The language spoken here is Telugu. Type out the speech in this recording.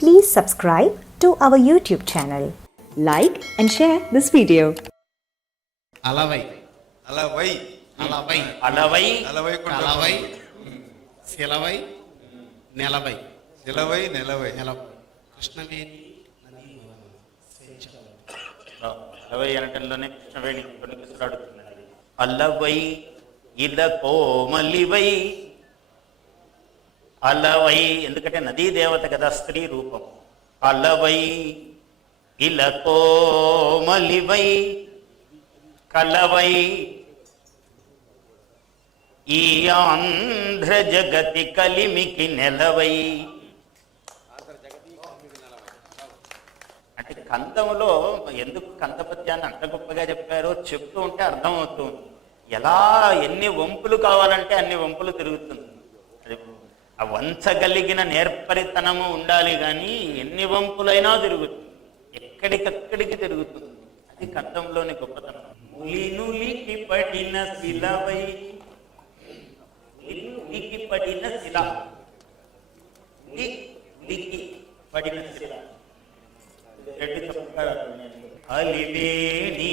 Please subscribe to our YouTube channel. Like and share this video. అలవై. అలా వై అలవై. అలవై అలవై. అలవై శిలవై. నెలవై. నిలవై నిలవై. నెలవై. కృష్ణవేణి అలవై అనటంలోనే కృష్ణవేణి కొన్ని అడుగుతున్నది అలవై ఇల కోమలివై అలవై ఎందుకంటే నదీ దేవత కదా స్త్రీ రూపం. అలవై ఇల కోమలివై కలవై. ఈ ఆంధ్ర జగతి కలిమికి నెలవై. అంటే కందములో ఎందుకు కందపద్యాన్ని అంత గొప్పగా చెప్పారో చెప్తూ ఉంటే అర్థమవుతుంది. ఎలా ఎన్ని వంపులు కావాలంటే అన్ని వంపులు తిరుగుతుంది. ఆ వంచగలిగిన నేర్పరితనము ఉండాలి కానీ ఎన్ని వంపులైనా తిరుగుతుంది ఎక్కడికక్కడికి తిరుగుతుంది. అది కథంలోని గొప్పతనం. నులికి పడిన శిలవై నులికి పడిన శిల. పడిన శిల. అలివేణి